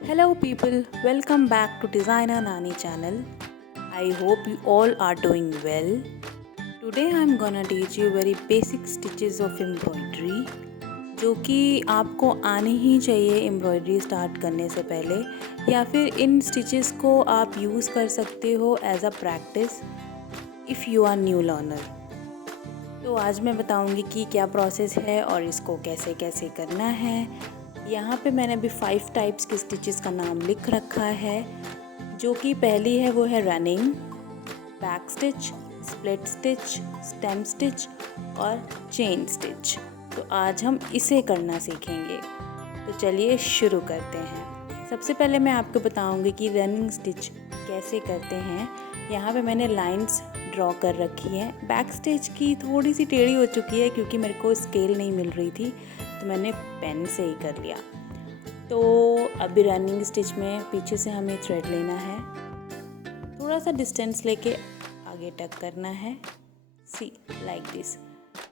Hello people, welcome back to Designer Nani channel. I hope you all are doing well. Today I am gonna teach you very basic stitches of embroidery जो कि आपको आनी ही चाहिए embroidery start करने से पहले, या फिर इन स्टिचेस को आप यूज़ कर सकते हो as a practice if you are new learner. तो आज मैं बताऊंगी कि क्या प्रोसेस है और इसको कैसे कैसे करना है। यहाँ पे मैंने अभी 5 टाइप्स के स्टिचेस का नाम लिख रखा है। जो कि पहली है वो है running, back stitch, split stitch, stem stitch और चेन स्टिच। तो आज हम इसे करना सीखेंगे। तो चलिए शुरू करते हैं। सबसे पहले मैं आपको बताऊंगी कि रनिंग स्टिच कैसे करते हैं। यहाँ पे मैंने लाइंस ड्रॉ कर रखी है। बैक स्टिच की थोड़ी सी टेढ़ी हो चुकी है क्योंकि मेरे को स्केल नहीं मिल रही थी, तो मैंने पेन से ही कर लिया। तो अभी रनिंग स्टिच में पीछे से हमें थ्रेड लेना है, थोड़ा सा डिस्टेंस लेके आगे टक करना है, सी लाइक दिस।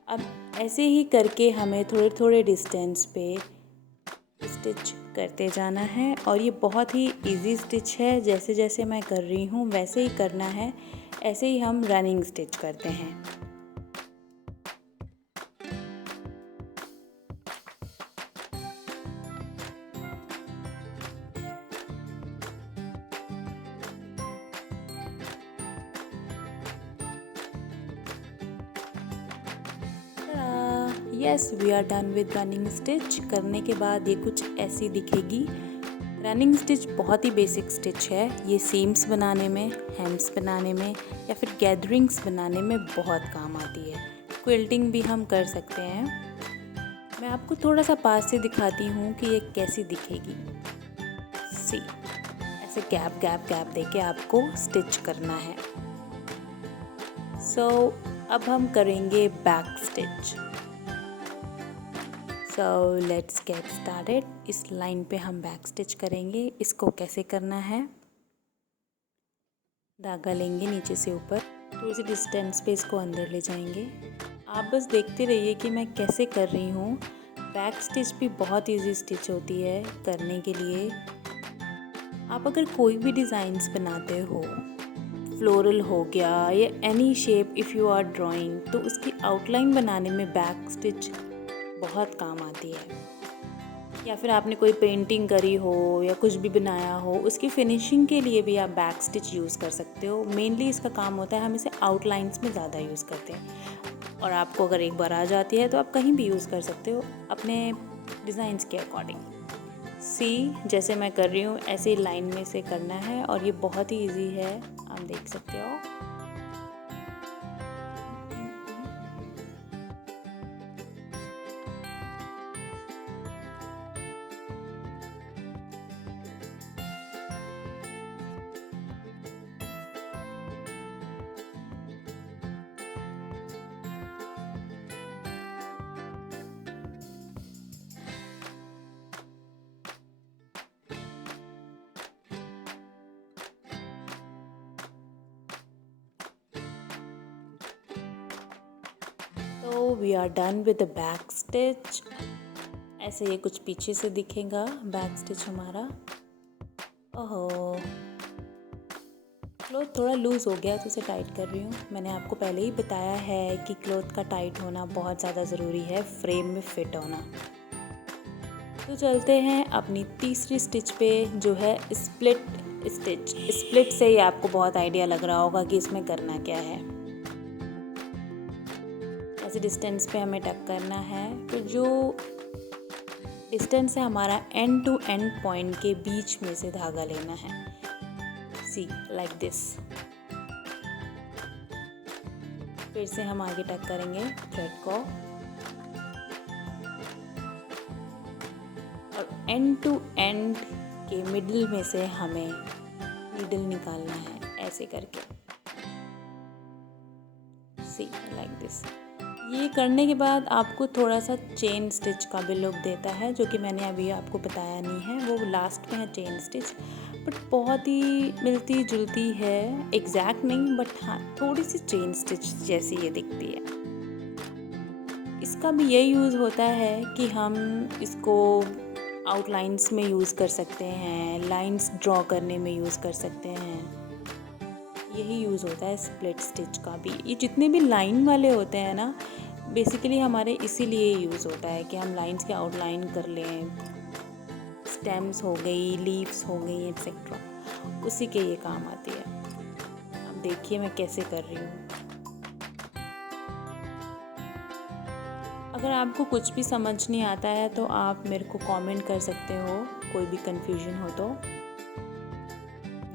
अब ऐसे ही करके हमें थोड़े थोड़े डिस्टेंस पे स्टिच करते जाना है। और ये बहुत ही इजी स्टिच है, जैसे जैसे मैं कर रही हूँ वैसे ही करना है। ऐसे ही हम रनिंग स्टिच करते हैं। Yes, we are done with running stitch. करने के बाद ये कुछ ऐसी दिखेगी। रनिंग स्टिच बहुत ही बेसिक स्टिच है। ये सीम्स बनाने में, हेम्स बनाने में या फिर गैदरिंग्स बनाने में बहुत काम आती है। क्विल्टिंग भी हम कर सकते हैं। मैं आपको थोड़ा सा पास से दिखाती हूँ कि ये कैसी दिखेगी। सी, ऐसे गैप गैप गैप देके आपको स्टिच करना है। सो अब हम करेंगे back stitch. So let's get started. इस लाइन पे हम बैक स्टिच करेंगे। इसको कैसे करना है, धागा लेंगे नीचे से ऊपर, थोड़ी सी डिस्टेंस पे इसको अंदर ले जाएंगे। आप बस देखते रहिए कि मैं कैसे कर रही हूँ। बैक स्टिच भी बहुत इजी स्टिच होती है करने के लिए। आप अगर कोई भी डिज़ाइंस बनाते हो, फ्लोरल हो गया या any shape if you are drawing, तो उसकी आउटलाइन बनाने में बैक स्टिच बहुत काम आती है। या फिर आपने कोई पेंटिंग करी हो या कुछ भी बनाया हो, उसकी फिनिशिंग के लिए भी आप बैक स्टिच यूज़ कर सकते हो। मेनली इसका काम होता है, हम इसे आउटलाइंस में ज़्यादा यूज़ करते हैं। और आपको अगर एक बार आ जाती है तो आप कहीं भी यूज़ कर सकते हो अपने डिज़ाइंस के अकॉर्डिंग। सी, जैसे मैं कर रही हूँ ऐसे ही लाइन में से करना है और ये बहुत ही ईजी है, आप देख सकते हो। तो we are done with the back stitch. ऐसे ये कुछ पीछे से दिखेगा बैक स्टिच हमारा। ओहो, क्लॉथ थोड़ा लूज़ हो गया तो इसे टाइट कर रही हूँ। मैंने आपको पहले ही बताया है कि क्लॉथ का टाइट होना बहुत ज़्यादा ज़रूरी है, फ्रेम में फिट होना। तो चलते हैं अपनी तीसरी स्टिच पे, जो है स्प्लिट स्टिच। स्प्लिट से ही आपको बहुत आइडिया लग रहा होगा कि इसमें करना क्या है। ऐसे डिस्टेंस पे हमें टक करना है। फिर जो डिस्टेंस है हमारा एंड टू एंड पॉइंट के बीच में से धागा लेना है, सी लाइक दिस। फिर से हम आगे टक करेंगे थ्रेड को और एंड टू एंड के मिडिल में से हमें नीडल निकालना है, ऐसे करके, सी लाइक दिस। ये करने के बाद आपको थोड़ा सा चेन स्टिच का भी लुक देता है, जो कि मैंने अभी आपको बताया नहीं है, वो लास्ट में है चेन स्टिच। बट बहुत ही मिलती जुलती है, एग्जैक्ट नहीं बट हाँ थोड़ी सी चेन स्टिच जैसी ये दिखती है। इसका भी यही यूज़ होता है कि हम इसको आउटलाइंस में यूज़ कर सकते हैं, लाइंस ड्रॉ करने में यूज़ कर सकते हैं। यही यूज़ होता है स्प्लिट स्टिच का भी। ये जितने भी लाइन वाले होते हैं ना, बेसिकली हमारे इसीलिए यूज़ होता है कि हम लाइंस के आउटलाइन कर लें, स्टेम्स हो गई, लीव्स हो गई, एट्सेट्रा, उसी के ये काम आती है। अब देखिए मैं कैसे कर रही हूँ। अगर आपको कुछ भी समझ नहीं आता है तो आप मेरे को कमेंट कर सकते हो, कोई भी कंफ्यूजन हो तो।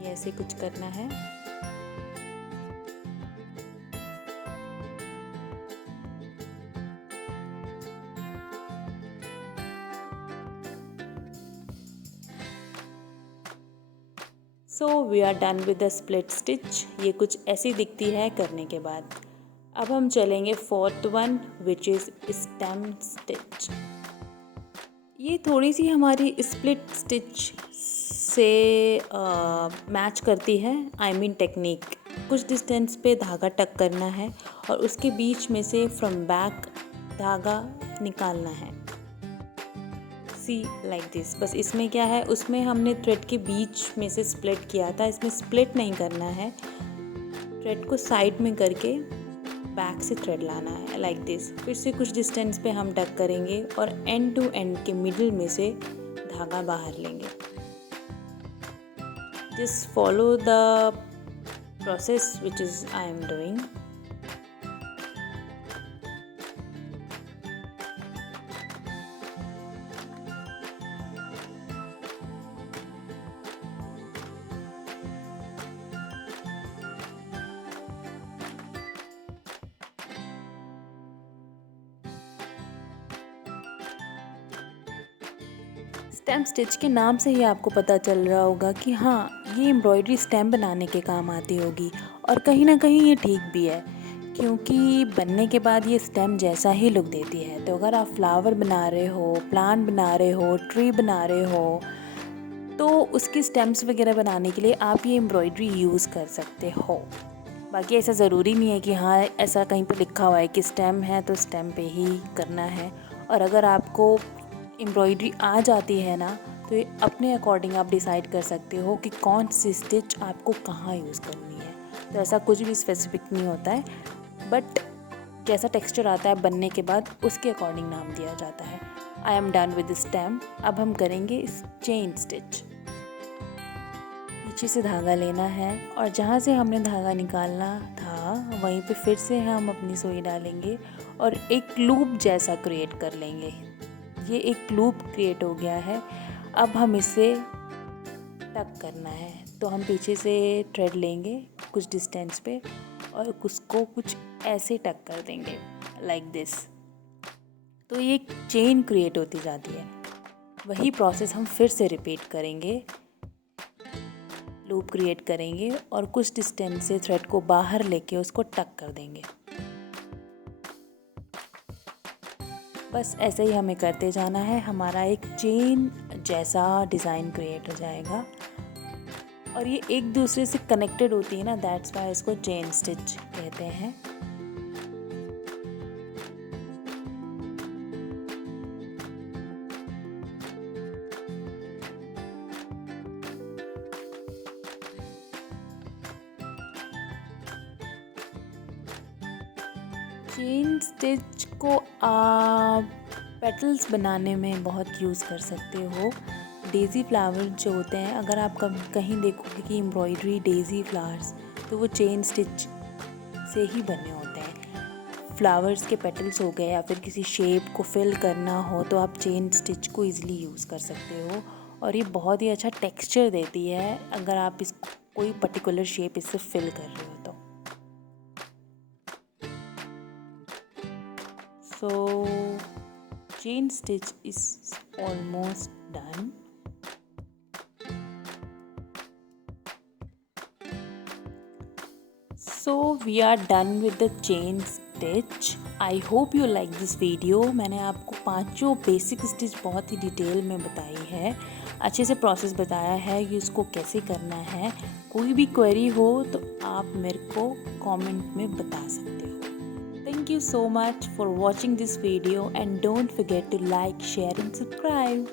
ये ऐसे कुछ करना है। So we are done with the split stitch. ये कुछ ऐसी दिखती है करने के बाद। अब हम चलेंगे fourth one, which is stem stitch. ये थोड़ी सी हमारी स्प्लिट स्टिच से मैच करती है, आई मीन टेक्निक। कुछ डिस्टेंस पे धागा टक करना है और उसके बीच में से फ्रॉम बैक धागा निकालना है, सी लाइक दिस। बस इसमें क्या है, उसमें हमने थ्रेड के बीच में से स्प्लिट किया था, इसमें स्प्लिट नहीं करना है। थ्रेड को साइड में करके बैक से थ्रेड लाना है लाइक दिस। फिर से कुछ डिस्टेंस पे हम टक करेंगे और एंड टू एंड के मिडिल में से धागा बाहर लेंगे। Just follow the process which is I am doing. Stem stitch के नाम से ही आपको पता चल रहा होगा कि हाँ, ये एम्ब्रॉयडरी स्टेम बनाने के काम आती होगी। और कहीं ना कहीं ये ठीक भी है, क्योंकि बनने के बाद ये स्टेम जैसा ही लुक देती है। तो अगर आप फ्लावर बना रहे हो, प्लांट बना रहे हो, ट्री बना रहे हो, तो उसकी स्टेम्स वगैरह बनाने के लिए आप ये एम्ब्रॉयडरी यूज़ कर सकते हो। बाकी ऐसा ज़रूरी नहीं है कि हाँ ऐसा कहीं पे लिखा हुआ है कि स्टेम है तो स्टेम पे ही करना है। और अगर आपको एम्ब्रॉयडरी आ जाती है ना, तो ये अपने अकॉर्डिंग आप डिसाइड कर सकते हो कि कौन सी स्टिच आपको कहाँ यूज़ करनी है। तो ऐसा कुछ भी स्पेसिफिक नहीं होता है, बट जैसा टेक्सचर आता है बनने के बाद उसके अकॉर्डिंग नाम दिया जाता है। I am done with stem. अब हम करेंगे चेन स्टिच। पीछे से धागा लेना है और जहाँ से हमने धागा निकालना था वहीं पे फिर से हम अपनी सुई डालेंगे और एक लूप जैसा क्रिएट कर लेंगे। ये एक लूप क्रिएट हो गया है। अब हम इसे टक करना है, तो हम पीछे से थ्रेड लेंगे कुछ डिस्टेंस पे और उसको कुछ ऐसे टक कर देंगे लाइक दिस। तो ये एक चेन क्रिएट होती जाती है। वही प्रोसेस हम फिर से रिपीट करेंगे। लूप क्रिएट करेंगे और कुछ डिस्टेंस से थ्रेड को बाहर लेके उसको टक कर देंगे। बस ऐसे ही हमें करते जाना है। हमारा एक चेन जैसा डिज़ाइन क्रिएट हो जाएगा और ये एक दूसरे से कनेक्टेड होती है ना, दैट्स वाई इसको चेन स्टिच कहते हैं। चेन स्टिच को आप पेटल्स बनाने में बहुत यूज़ कर सकते हो। डेज़ी फ्लावर जो होते हैं, अगर आप कहीं देखोगे कि एम्ब्रॉयडरी डेज़ी फ्लावर्स, तो वो चेन स्टिच से ही बने होते हैं। फ्लावर्स के पेटल्स हो गए या फिर किसी शेप को फिल करना हो तो आप चेन स्टिच को ईज़िली यूज़ कर सकते हो और ये बहुत ही अच्छा टेक्सचर देती है अगर आप इस कोई पर्टिकुलर शेप इससे फिल कर रहे हो तो। So chain stitch is almost done. So we are done with the chain stitch. I hope you like this video. मैंने आपको पांचों बेसिक स्टिच बहुत ही डिटेल में बताई है, अच्छे से प्रोसेस बताया है कि उसको कैसे करना है। कोई भी क्वेरी हो तो आप मेरे को कमेंट में बता सकते हो। Thank you so much for watching this video and don't forget to like, share and subscribe.